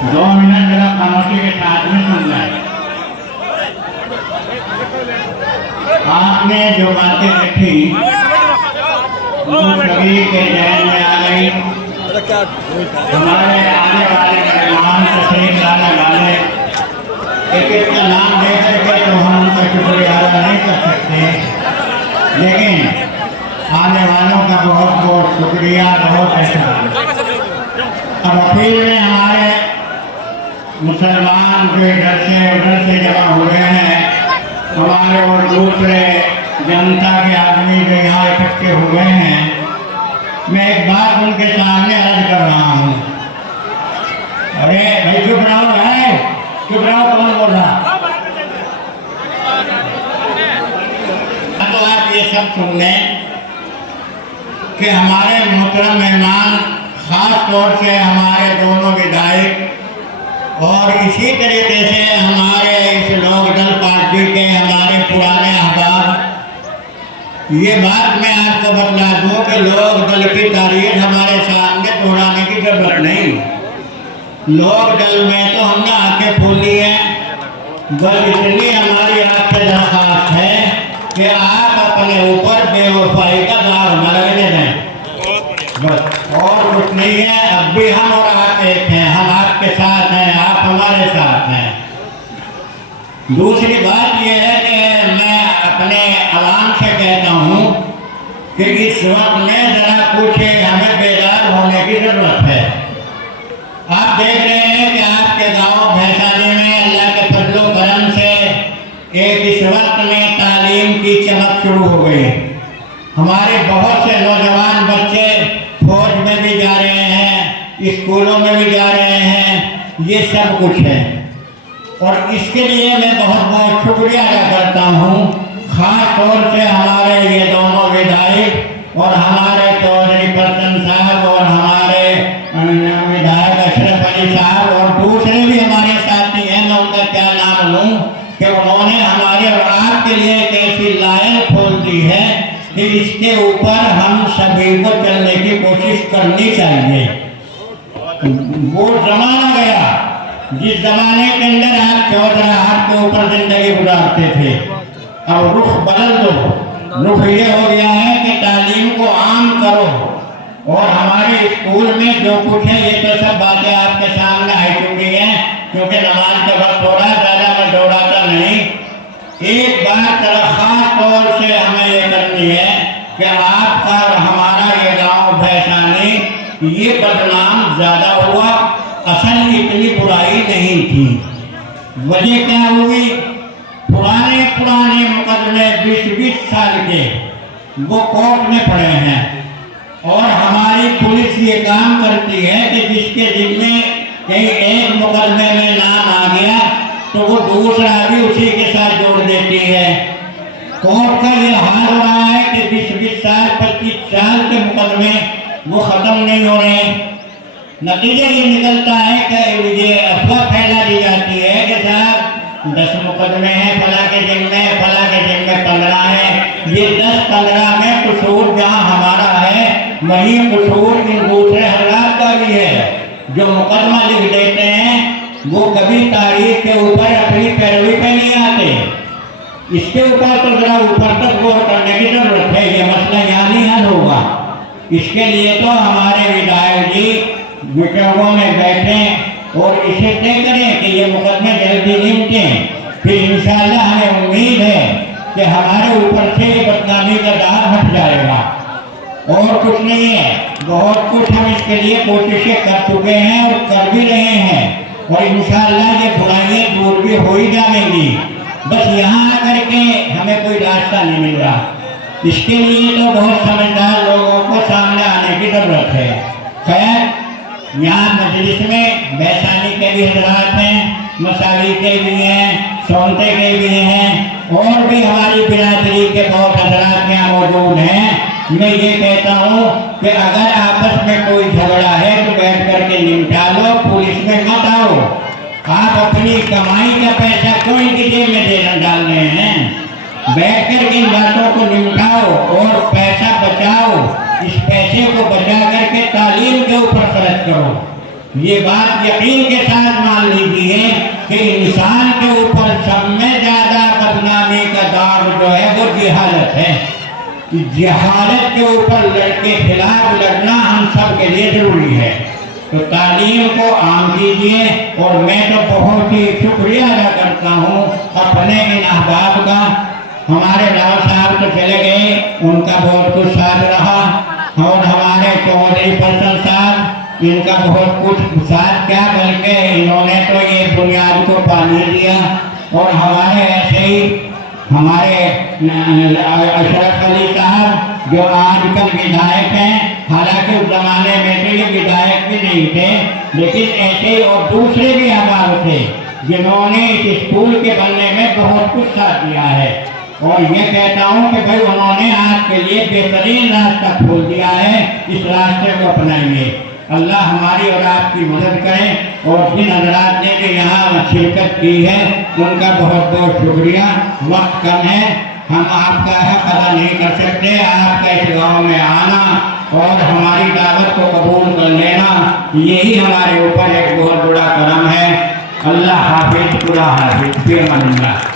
2 minute जरा खामोशी के साथ में सुन जाए। आपने जो बातें रखी वो सभी के ध्यान में आ गई। हमारे आने वाले मेहमान तशरीफ लाने वाले एक का नाम दे करके तो हम उनका शुक्रिया अदा नहीं कर सकते, लेकिन आने वालों का बहुत बहुत शुक्रिया, बहुत एहसान। अब अपील में हमारे मुसलमान जो इधर से उधर से जमा हुए हैं, हमारे और दूसरे जनता के आदमी जो यहाँ इकट्ठे हुए हैं, मैं एक बात उनके सामने अर्ज कर रहा हूँ। अरे भाई चुप रहो है, चुप रहो, कौन बोल रहा? तो आप ये सब सुन लें कि हमारे मोहतरम मेहमान, खास तौर से हमारे दोनों विधायक और इसी तरीके से हमारे इस लोकदल पार्टी के हमारे पुराने अहबाब, ये बात मैं आपको बतला दूं कि लोकदल की तारीख हमारे सामने दोहराने की जरूरत नहीं। लोकदल में तो हमने आंखें खोली हैं, बस इतनी हमारी आपसे दरख्वास्त है कि आप अपने ऊपर बेवफाई का दाग न लगने दें, बस और कुछ नहीं है। अब भी हम और आप एक हैं, हम आपके साथ हैं, आप हमारे साथ हैं। दूसरी बात यह है कि मैं अपने आवाम से कहता हूँ कि इस वक्त में जरा कुछ हमें बेदार होने की जरूरत है। आप देख रहे हैं कि आपके गांव भैंसाली में अल्लाह के फजलो करम से एक इस वक्त में तालीम की चमक शुरू हो गई। हमारे बहुत से नौजवान बच्चे फौज में भी जा रहे हैं, स्कूलों में भी जा रहे हैं, ये सब कुछ है। और इसके लिए मैं बहुत बहुत शुक्रिया अदा करता हूँ, खास तौर से हमारे ये दोनों विधायक और हमारे चौधरी प्रसन्न साहब और हमारे विधायक अशरफ अली साहब और दूसरे भी हमारे साथी हैं, मैं उनका क्या नाम लूँ, कि उन्होंने हमारे और आपके लिए एक ऐसी लाइन खोल दी है कि इसके ऊपर हम सभी को चलने की कोशिश करनी चाहिए। वो जमाना गया जिस जमाने के अंदर आप चौधराहाट के ऊपर जिंदगी गुजारते थे, अब रुख बदल दो। रुख ये हो गया है कि तालीम को आम करो, और हमारे स्कूल में जो कुछ है ये तो सब बातें आपके सामने आई चुकी हैं। क्योंकि नमाज का वक्त हो रहा है, ज़्यादा मैं दौड़ाता नहीं। एक बात खास तौर से हमें ये करनी है कि आपका और हमारा ये गांव भैंसानी ये बदनाम ज़्यादा हुआ, असल इतनी बुराई नहीं थी। वजह क्या हुई? पुराने पुराने मुकदमे 20-20 साल के वो कोर्ट में पड़े हैं, और हमारी पुलिस ये काम करती है कि जिसके जिम्मे कहीं एक मुकदमे में नाम आ गया तो वो दूसरा भी उसी के साथ जोड़ देती है। कोर्ट का ये हाल हो रहा है कि 20-20 साल 25 साल के मुकदमे वो ख़त्म नहीं हो रहे। नतीजा ये निकलता है कि ये अफवाह फैला दी जाती है कि साहब 10 मुकदमे हैं फला के जिम्मे, फला के जिम्मे 15 है। ये 10-15 में कसूर जहाँ हमारा है, वहीं कसूर इन दूसरे हजरात का भी है। जो मुकदमा लिख देते हैं वो कभी तारीख के ऊपर अपनी पैरवी पे नहीं आते। इसके ऊपर तो जरा ऊपर तक गौर करने की जरूरत है। ये मसला यहाँ नहीं हल होगा। इसके लिए तो हमारे विधायक जी बैठकों में बैठें और इसे तय करें कि ये मुकदमे जल्दी निपटें। फिर इंशाअल्लाह हमें उम्मीद है कि हमारे ऊपर से ये बदनामी का दाग हट जाएगा। और कुछ नहीं है, बहुत कुछ हम इसके लिए कोशिशें कर चुके हैं और कर भी रहे हैं, और इंशाअल्लाह ये बुराइयां दूर भी हो ही जाएंगी। बस यहाँ आकर के हमें कोई रास्ता नहीं मिल रहा। इसके लिए तो बहुत समझदार लोगों को सामने आने की जरूरत है। खैर, यहाँ मजलिस में भैंसानी के भी हजरात हैं, मसावी के भी हैं, सोनते के भी हैं, और भी हमारी बिरादरी के बहुत हजरात यहाँ मौजूद हैं। मैं ये कहता हूँ कि अगर आपस में कोई झगड़ा है तो बैठ करके निपटा लो, पुलिस में मत आओ। आप अपनी कमाई का पैसा क्यों इनकी जेब में देना डाल रहे हैं? बैठ कर इन बातों को निपटाओ और पैसा बचाओ। इस पैसे को बचा करके तालीम के ऊपर खर्च करो। ये बात यकीन के साथ मान लीजिए कि इंसान के ऊपर सब में ज़्यादा बदनामी का दाग जो है वो जहालत है। जहालत के ऊपर लड़के खिलाफ लड़ना हम सब के लिए जरूरी है। तो तालीम को आम कीजिए। और मैं तो बहुत ही शुक्रिया अदा करता हूँ अपने इन अहबाब का। हमारे राव साहब तो चले गए, उनका बहुत कुछ साथ रहा, और हमारे चौधरी परसन साहब, इनका बहुत कुछ साथ क्या, बल्कि इन्होंने तो ये बुनियाद को पानी दिया। और हमारे ऐसे ही हमारे अशरफ अली साहब जो आजकल विधायक हैं, हालांकि उस जमाने में तो ये विधायक भी नहीं थे, लेकिन ऐसे और दूसरे भी अहबाब थे जिन्होंने इस स्कूल के बनने में बहुत कुछ साथ दिया है। और ये कहता हूँ कि भाई उन्होंने आपके लिए बेहतरीन रास्ता खोल दिया है, इस रास्ते को अपनाइए। अल्लाह हमारी और आपकी मदद करें। और जिन हजरात ने भी यहाँ शिरकत की है उनका बहुत बहुत शुक्रिया। वक्त कम है, हम आपका हक अदा नहीं कर सकते। आपका इस गाँव में आना और हमारी दावत को कबूल कर लेना, यही हमारे ऊपर एक बहुत बड़ा करम है। अल्लाह हाफिज, खुदा हाफिज, फिर अल्लाह।